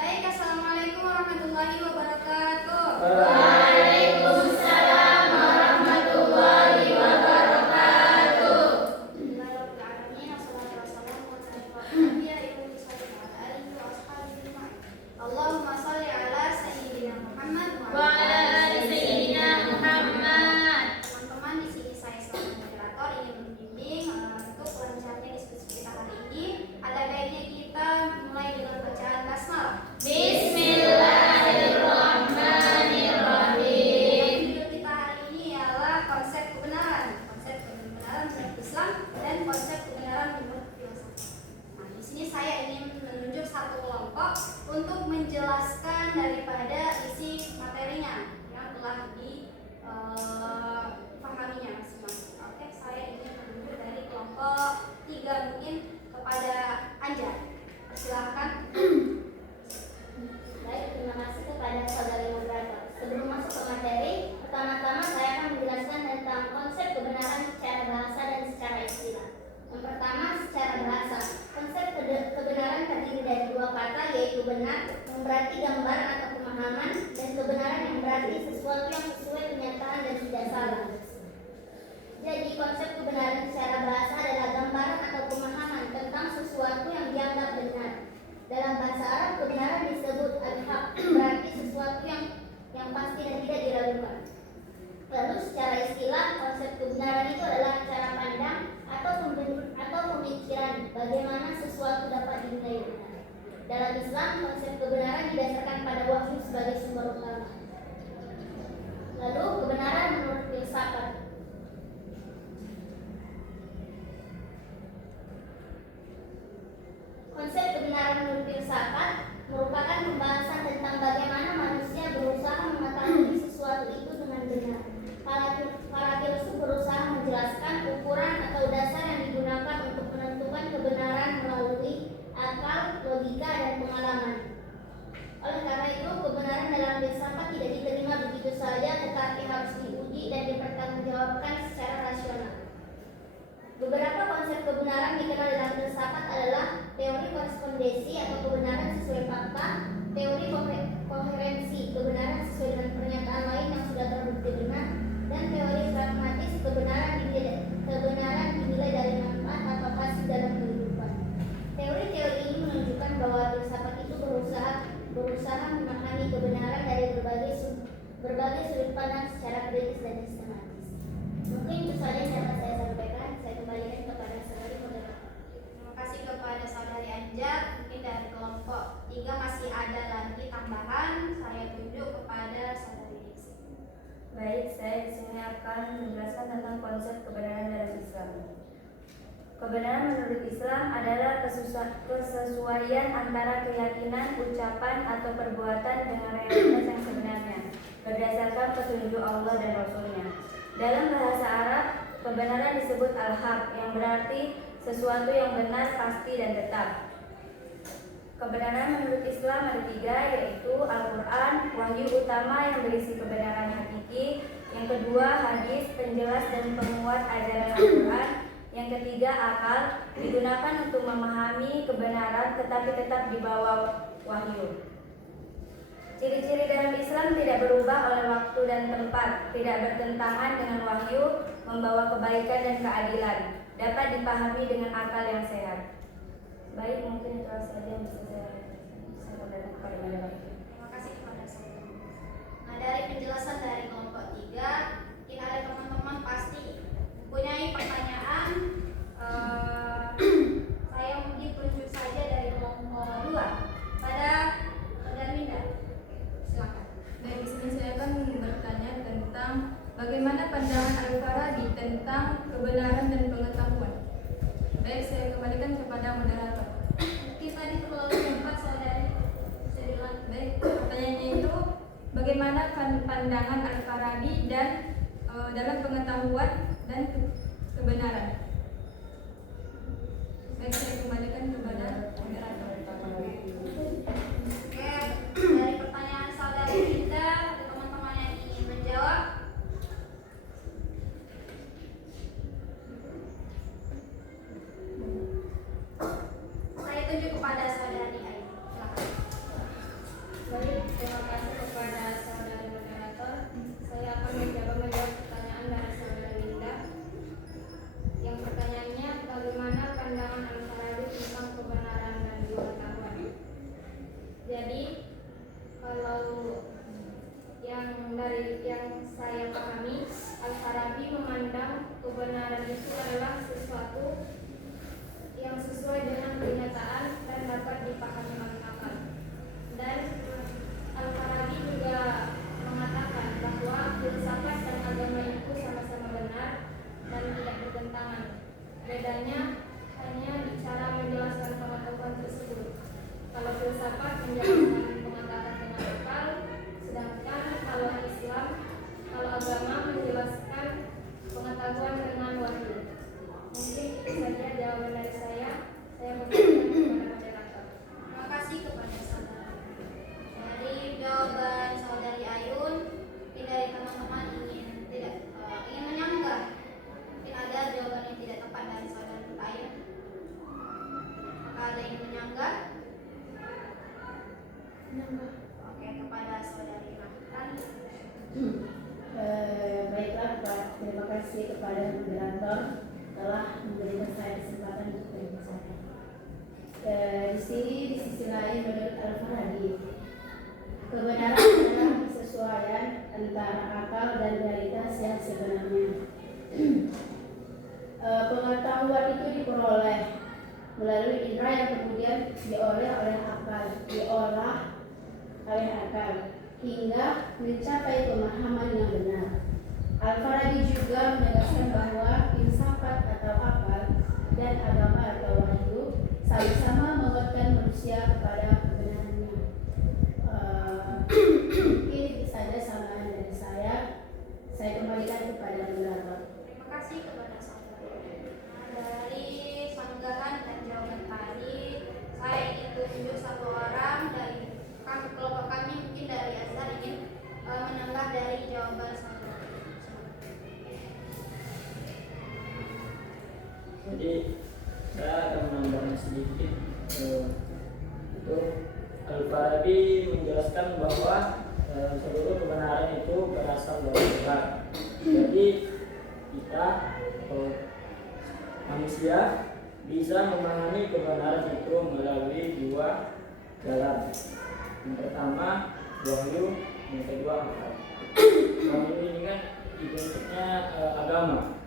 Baik, assalamualaikum warahmatullahi wabarakatuh. Waalaikumsalam warahmatullahi wabarakatuh. Bismillahirrahmanirrahim. Wassalatu wassalamu ala asyrofil anbiya'i wal mursalin wa ala alihi wa ashabihi ajma'in. Allahumma shalli ala sayyidina Muhammad Wa ala ali sayyidina Muhammad. Teman-teman, di sini saya selaku moderator ingin membimbing untuk lancarnya diskusi kita hari ini. Ada baiknya kita mulai dengan bacaan basmalah. Bismillahirrahmanirrahim. Judul kita hari ini ialah konsep kebenaran menurut Islam dan konsep kebenaran menurut filsafat. Nah, di sini saya ingin menunjuk satu kelompok untuk menjelaskan daripada isi materinya yang telah dipahaminya masing-masing. Oke, saya ingin menunjuk dari kelompok 3 mungkin kepada Anja. Silakan. Baik, terima kasih kepada saudari moderator. Sebelum masuk ke materi, pertama-tama saya akan menjelaskan tentang konsep kebenaran secara bahasa dan secara istilah. Yang pertama, secara bahasa. Konsep kebenaran terdiri dari dua kata, yaitu benar, yang berarti gambaran atau pemahaman, dan kebenaran yang berarti sesuatu yang sesuai kenyataan dan tidak salah. Jadi, konsep kebenaran secara bahasa adalah gambaran atau pemahaman tentang sesuatu yang dianggap benar. Dalam bahasa Arab, kebenaran disebut al-haq, berarti sesuatu yang pasti dan tidak diragukan. Lalu secara istilah, konsep kebenaran itu adalah cara pandang atau pemikiran bagaimana sesuatu dapat dinilai benar. Dalam Islam, konsep kebenaran didasarkan pada wahyu sebagai sumber utama. Lalu kebenaran menurut filsafat. Konsep kebenaran menurut filsafat merupakan pembahasan tentang bagaimana manusia berusaha mengetahui sesuatu itu dengan benar. Para filsuf berusaha menjelaskan ukuran atau dasar yang digunakan untuk menentukan kebenaran melalui akal, logika, dan pengalaman. Oleh karena itu, kebenaran dalam filsafat tidak diterima begitu saja, tetapi harus diuji dan dipertanggungjawabkan secara rasional. Beberapa konsep kebenaran dikenal dalam filsafat adalah teori korespondensi atau kebenaran sesuai fakta, teori koherensi, kebenaran sesuai dengan pernyataan lain yang sudah terbukti benar, dan teori pragmatis, kebenaran dinilai dari manfaat atau hasil dalam kehidupan. Teori-teori ini menunjukkan bahwa filsafat itu berusaha memahami kebenaran dari berbagai sudut pandang secara kritis dan sistematis. Mungkin itu saja yang dapat saya sampaikan. Saya kembalikan kepada saudari moderator. Terima kasih kepada saudari Anja. Mungkin dari kelompok 3 masih ada lagi tambahan. Saya tunjuk kepada saudari Diksi. Baik, saya di sini akan menjelaskan tentang konsep kebenaran dalam Islam. Kebenaran menurut Islam adalah kesesuaian antara keyakinan, ucapan, atau perbuatan dengan realitas yang sebenarnya, berdasarkan petunjuk Allah dan Rasul-Nya. Dalam bahasa Arab, kebenaran disebut al-haq, yang berarti sesuatu yang benar, pasti, dan tetap. Kebenaran menurut Islam ada 3, yaitu Al-Quran, wahyu utama yang berisi kebenaran hakiki. Yang kedua, hadis, penjelas dan penguat ajaran Al-Quran. Yang ketiga, akal, digunakan untuk memahami kebenaran tetapi tetap di bawah wahyu. Ciri-ciri dalam Islam tidak berubah oleh waktu dan tempat, tidak bertentangan dengan wahyu, membawa kebaikan dan keadilan, dapat dipahami dengan akal yang sehat. Baik, mungkin itu saja yang bisa saya sampaikan kepada moderator. Terima kasih kepada saya. Nah, dari penjelasan dari kelompok 3, mungkin ada teman-teman pasti mempunyai pertanyaan. Saya mungkin tunjuk saja dari kelompok 2 pada Darminda. Silakan. Baik, di sini saya akan bertanya tentang bagaimana pandangan Al-Farabi tentang kebenaran dan pengetahuan. Baik, saya kembalikan kepada moderator. Mungkin tadi terlalu cepat saudari. Bisa diulang. Baik, pertanyaannya itu bagaimana pandangan Al-Farabi dan dalam pengetahuan dan kebenaran. Baik, saya kembalikan kepada moderator. Oke, dari pertanyaan saudari Linda, ada teman-teman yang ingin menjawab? Saya tunjuk kepada saudari Ayu. Silakan. Baik, terima kasih kepada saudari moderator. Saya akan mencoba menjawab pertanyaan dari saudari Linda. Yang pertanyaannya, bagaimana pandangan Al-Farabi tentang kebenaran dan pengetahuan? Jadi, kalau yang saya pahami, Al-Farabi memandang kebenaran itu adalah sesuatu yang sesuai dengan kenyataan dan dapat dipahami oleh akal. Dan Al-Farabi juga mengatakan bahwa filsafat dan agama itu sama-sama benar dan tidak bertentangan. Bedanya hanya di cara menjelaskan pengetahuan tersebut. Kalau filsafat menjelaskan pengetahuan dengan akal, sedangkan kalau agama menjelaskan pengetahuan dengan wahyu. Mungkin itu saja jawaban dari saya. Saya kembalikan kepada moderator. Terima kasih kepada saudara. Dari jawaban saudari Ayun, mungkin dari teman-teman ingin menyanggah. Mungkin ada jawaban yang tidak tepat dari saudari Ayun. Maka ada yang menyanggah? Oke, kepada saudari Rahman. Baiklah Pak, terima kasih kepada moderator telah memberikan saya kesempatan untuk berbicara. Di sisi lain menurut Al-Farabi, kebenaran adalah kesesuaian antara akal dan realitas yang sebenarnya. Pengetahuan itu diperoleh melalui indera yang kemudian diolah oleh akal hingga mencapai pemahaman yang benar. Al-Farabi juga menegaskan bahwa filsafat atau akal dan agama atau wahyu sama-sama menguatkan manusia kepada kebenarannya. Mungkin itu saja samaan dari saya. Saya kembalikan kepada moderator. Terima kasih kepada saudari. Dari sanggahan dan jawaban tadi, saya ingin tunjuk satu orang dari kelompok kami, mungkin dari Azhar, ingin menambah dari jawaban saudari. Jadi saya akan menambahnya sedikit. Itu Al-Farabi menjelaskan bahwa seluruh kebenaran itu berasal dari Tuhan. Jadi kita manusia bisa memahami kebenaran itu melalui dua jalan. Yang pertama wahyu, yang kedua akal. Wahyu ini kan bentuknya agama.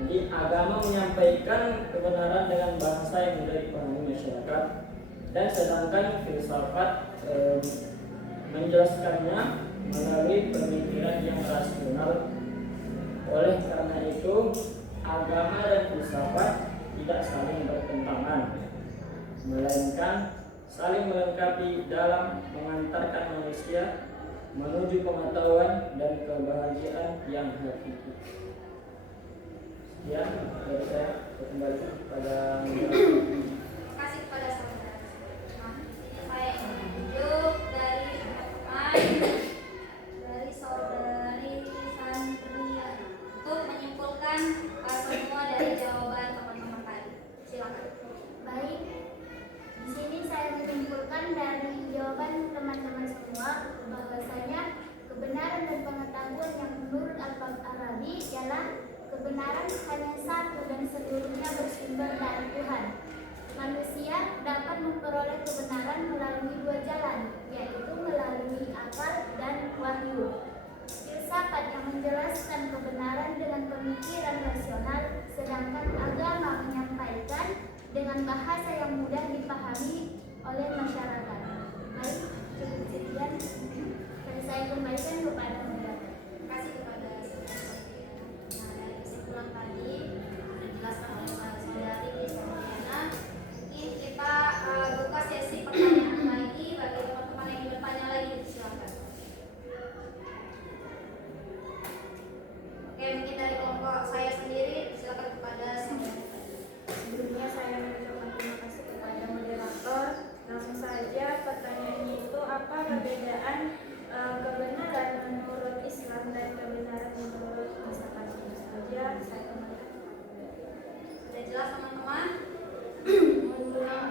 Jadi agama menyampaikan kebenaran dengan bahasa yang mudah dipahami masyarakat, dan sedangkan filsafat menjelaskannya melalui pemikiran yang rasional. Oleh karena itu, agama dan filsafat tidak saling bertentangan, melainkan saling melengkapi dalam mengantarkan manusia menuju pengetahuan dan kebahagiaan yang hakiki. Sekian dari saya, kembali kepada Terima kasih kepada saudara. Nah, ini saya ingin menunjuk dari teman-teman dari saudari Sandriana untuk menyimpulkan semua dari jawaban teman-teman tadi. Silakan. Baik, di sini saya menyimpulkan dari jawaban teman-teman semua bahwasanya kebenaran dan pengetahuan yang menurut Al-Farabi ialah kebenaran hanya satu dan seluruhnya bersumber dari Tuhan. Manusia dapat memperoleh kebenaran melalui dua jalan, yaitu melalui akal dan wahyu. Filsafat yang menjelaskan kebenaran dengan pemikiran rasional, sedangkan agama menyampaikan dengan bahasa yang mudah dipahami oleh masyarakat. Baik, cukup sekian. Dan saya kembalikan kepada moderator. Terima kasih kepada saudara. Nah, dari kesimpulan tadi dijelaskan oleh saudari Sandriana. Mungkin kita buka sesi pertanyaan lagi bagi teman-teman yang ingin bertanya lagi. Silakan. Oke, mungkin dari kelompok saya sendiri, silakan kepada saudari. Sebelumnya saya mengucapkan terima kasih kepada moderator. Langsung saja pertanyaannya itu, apa perbedaan kebenaran menurut Islam dan kebenaran menurut masyarakat? Saja saya kembalikan. Sudah jelas teman-teman? Menurut saudara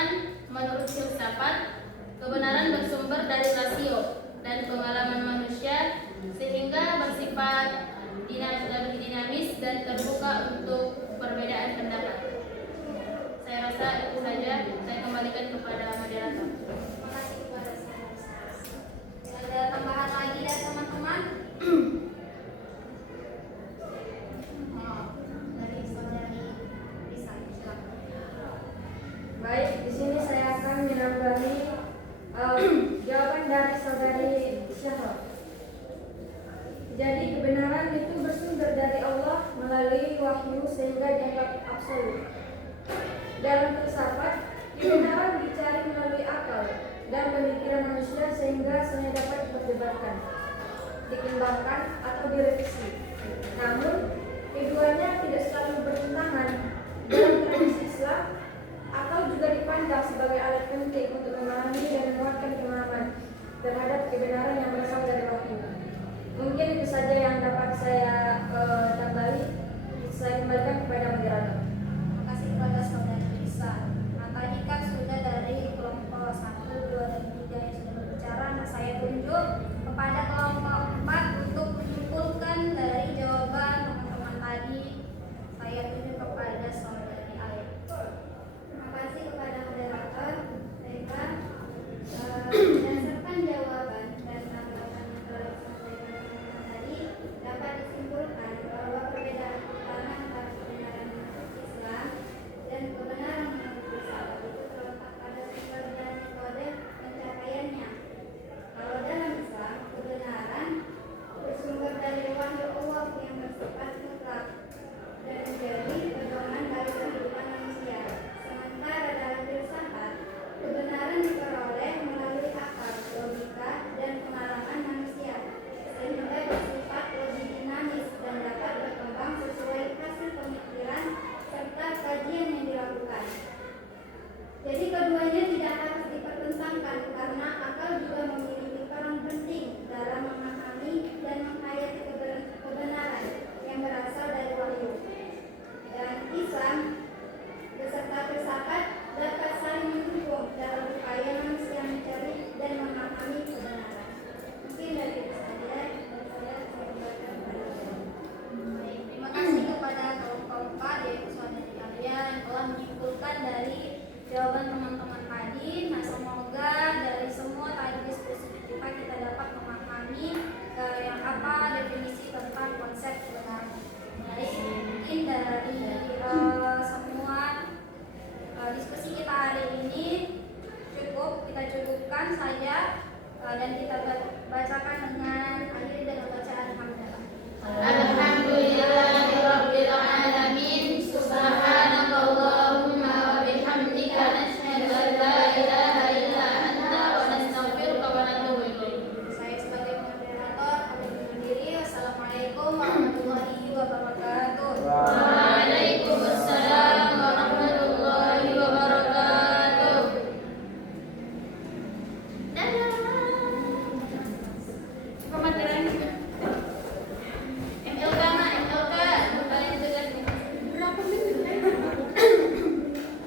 mengatakan menurut filsafat, kebenaran bersumber dari rasio dan pengalaman manusia sehingga bersifat dinamis dan terbuka untuk perbedaan pendapat. Saya rasa itu saja. Saya kembalikan kepada moderator. Terima kasih kepada saudara. Ada tambahan lagi dari teman-teman? Oh, dari saudari Risa, silakan. Baik, di sini saya akan menambahi jawaban dari saudari Syahra. Jadi kebenaran itu bersumber dari Allah melalui wahyu sehingga dianggap absolut. Dalam filsafat, kebenaran dicari melalui akal dan pemikiran manusia sehingga semuanya dapat diperdebatkan, dikembangkan atau direvisi. Namun, keduanya tidak selalu bertentangan. Dalam tradisi Islam, akal juga dipandang sebagai alat penting untuk memahami dan menguatkan pemahaman terhadap kebenaran yang berasal dari wahyu. Mungkin itu saja yang dapat saya tambahi. Saya kembalikan kepada moderator. Terima kasih kepada saudari Risa. Nah, tadi kan sudah dari kelompok 1, 2, dan 3 yang sudah berbicara. Nah, saya tunjuk kepada kelompok 4 untuk menyimpulkan dari jawaban teman-teman tadi. Saya tunjuk kepada saudari Alia. Terima kasih kepada moderator. Baiklah, berdasarkan jawaban dan tanggapan yang telah disampaikan teman-teman tadi, dapat disimpulkan bahwa perbedaan utama antara kebenaran menurut Islam dan kebenaran menurut filsafat itu terletak pada sumber dan metode pencapaiannya. Kalau dalam Islam, kebenaran bersumber dari wahyu Allah yang bersifat mutlak dan menjadi pedoman dari kehidupan manusia. Sementara dalam filsafat, kebenaran diperoleh melalui akal, logika, dan pengalaman manusia, sehingga bersifat lebih dinamis dan dapat berkembang sesuai hasil pemikiran serta kajian yang dilakukan. Jadi keduanya tidak harus dipertentangkan karena akal juga memiliki peran penting dalam memahami dan menghayati kebenaran yang berasal dari wahyu. Dan Islam beserta filsafat dapat saling mendukung dalam upaya manusia mencari dan memahami kebenaran. Mungkin dari itu saja dan saya kembalikan kepada Baik, terima kasih kepada kelompok 4 yaitu saudari Alia yang telah menyimpulkan dari jawaban